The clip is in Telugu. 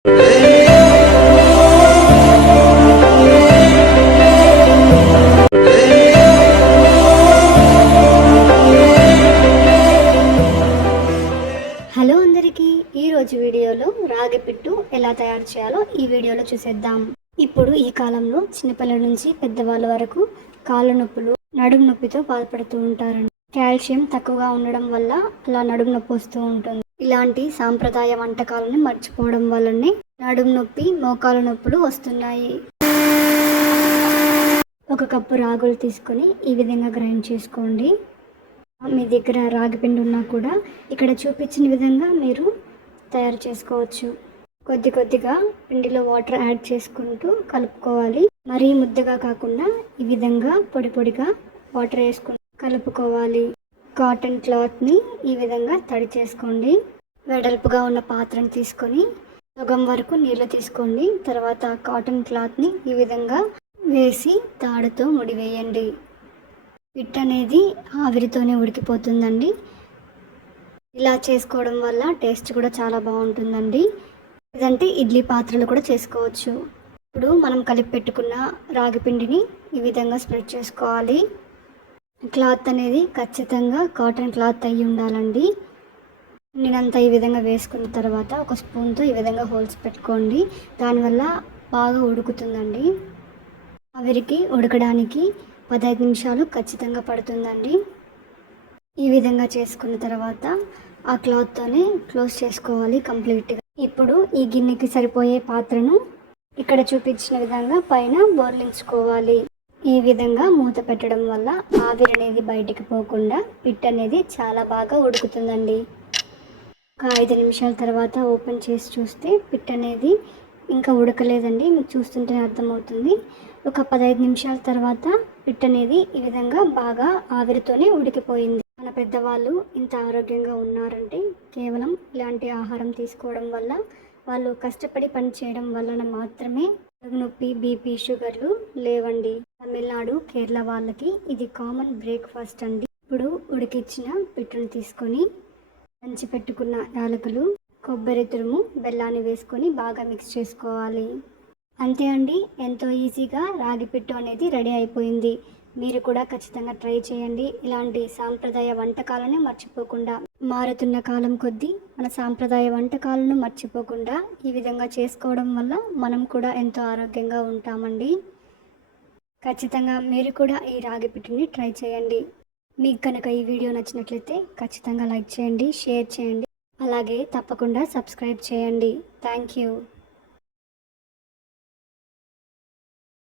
హలో అందరికీ, ఈరోజు వీడియోలో రాగి పిట్టు ఎలా తయారు చేయాలో ఈ వీడియోలో చూసేద్దాం. ఇప్పుడు ఈ కాలంలో చిన్నపిల్లల నుంచి పెద్దవాళ్ళ వరకు కాళ్ళ నొప్పులు, నడుము నొప్పితో బాధపడుతూ ఉంటారండి. కాల్షియం తక్కువగా ఉండడం వల్ల అలా నడుము నొప్పి వస్తూ ఉంటుంది. ఇలాంటి సాంప్రదాయ వంటకాలను మర్చిపోవడం వల్లనే నడుము నొప్పి, మోకాల నొప్పులు వస్తున్నాయి. ఒక కప్పు రాగులు తీసుకొని ఈ విధంగా గ్రైండ్ చేసుకోండి. మీ దగ్గర రాగి పిండి ఉన్నా కూడా ఇక్కడ చూపించిన విధంగా మీరు తయారు చేసుకోవచ్చు. కొద్ది కొద్దిగా పిండిలో వాటర్ యాడ్ చేసుకుంటూ కలుపుకోవాలి. మరీ ముద్దగా కాకుండా ఈ విధంగా పొడి పొడిగా వాటర్ వేసుకుంటూ కలుపుకోవాలి. కాటన్ క్లాత్ని ఈ విధంగా తడి చేసుకోండి. వెడల్పుగా ఉన్న పాత్రను తీసుకొని సగం వరకు నీళ్ళు తీసుకోండి. తర్వాత కాటన్ క్లాత్ని ఈ విధంగా వేసి తాడుతో ముడివేయండి. పిట్ అనేది ఆవిరితోనే ఉడికిపోతుందండి. ఇలా చేసుకోవడం వల్ల టేస్ట్ కూడా చాలా బాగుంటుందండి. లేదంటే ఇడ్లీ పాత్రలు కూడా చేసుకోవచ్చు. ఇప్పుడు మనం కలిపి పెట్టుకున్న రాగి పిండిని ఈ విధంగా స్ప్రెడ్ చేసుకోవాలి. క్లాత్ అనేది ఖచ్చితంగా కాటన్ క్లాత్ అయ్యి ఉండాలండి. నేనంతా ఈ విధంగా వేసుకున్న తర్వాత ఒక స్పూన్తో ఈ విధంగా హోల్స్ పెట్టుకోండి. దానివల్ల బాగా ఉడుకుతుందండి. ఆవిరికి ఉడకడానికి 15 నిమిషాలు ఖచ్చితంగా పడుతుందండి. ఈ విధంగా చేసుకున్న తర్వాత ఆ క్లాత్తోనే క్లోజ్ చేసుకోవాలి కంప్లీట్గా. ఇప్పుడు ఈ గిన్నెకి సరిపోయే పాత్రను ఇక్కడ చూపించిన విధంగా పైన బోర్లించుకోవాలి. ఈ విధంగా మూత పెట్టడం వల్ల ఆవిరి అనేది బయటికి పోకుండా పిట్ అనేది చాలా బాగా ఉడుకుతుందండి. ఒక 5 నిమిషాల తర్వాత ఓపెన్ చేసి చూస్తే పిట్ అనేది ఇంకా ఉడకలేదండి. మీకు చూస్తుంటేనే అర్థమవుతుంది. ఒక 15 నిమిషాల తర్వాత పిట్ అనేది ఈ విధంగా బాగా ఆవిరితోనే ఉడికిపోయింది. మన పెద్దవాళ్ళు ఇంత ఆరోగ్యంగా ఉన్నారంటే కేవలం ఇలాంటి ఆహారం తీసుకోవడం వల్ల, వాళ్ళు కష్టపడి పని చేయడం వలన మాత్రమే నొప్పి, బీపీ, షుగర్లు లేవండి. తమిళనాడు, కేరళ వాళ్ళకి ఇది కామన్ బ్రేక్ఫాస్ట్ అండి. ఇప్పుడు ఉడికిచ్చిన పిట్టును తీసుకొని దంచి పెట్టుకున్న యాలకులు, కొబ్బరి తురుము, బెల్లాన్ని వేసుకొని బాగా మిక్స్ చేసుకోవాలి. అంతే అండి, ఎంతో ఈజీగా రాగి పిట్టు అనేది రెడీ అయిపోయింది. మీరు కూడా ఖచ్చితంగా ట్రై చేయండి. ఇలాంటి సాంప్రదాయ వంటకాలను మర్చిపోకుండా, మారుతున్న కాలం కొద్దీ మన సాంప్రదాయ వంటకాలను మర్చిపోకుండా ఈ విధంగా చేసుకోవడం వల్ల మనం కూడా ఎంతో ఆరోగ్యంగా ఉంటామండి. ఖచ్చితంగా మీరు కూడా ఈ రాగి పిట్టుని ట్రై చేయండి. మీకు కనుక ఈ వీడియో నచ్చినట్లయితే ఖచ్చితంగా లైక్ చేయండి, షేర్ చేయండి, అలాగే తప్పకుండా సబ్స్క్రైబ్ చేయండి. Thank you.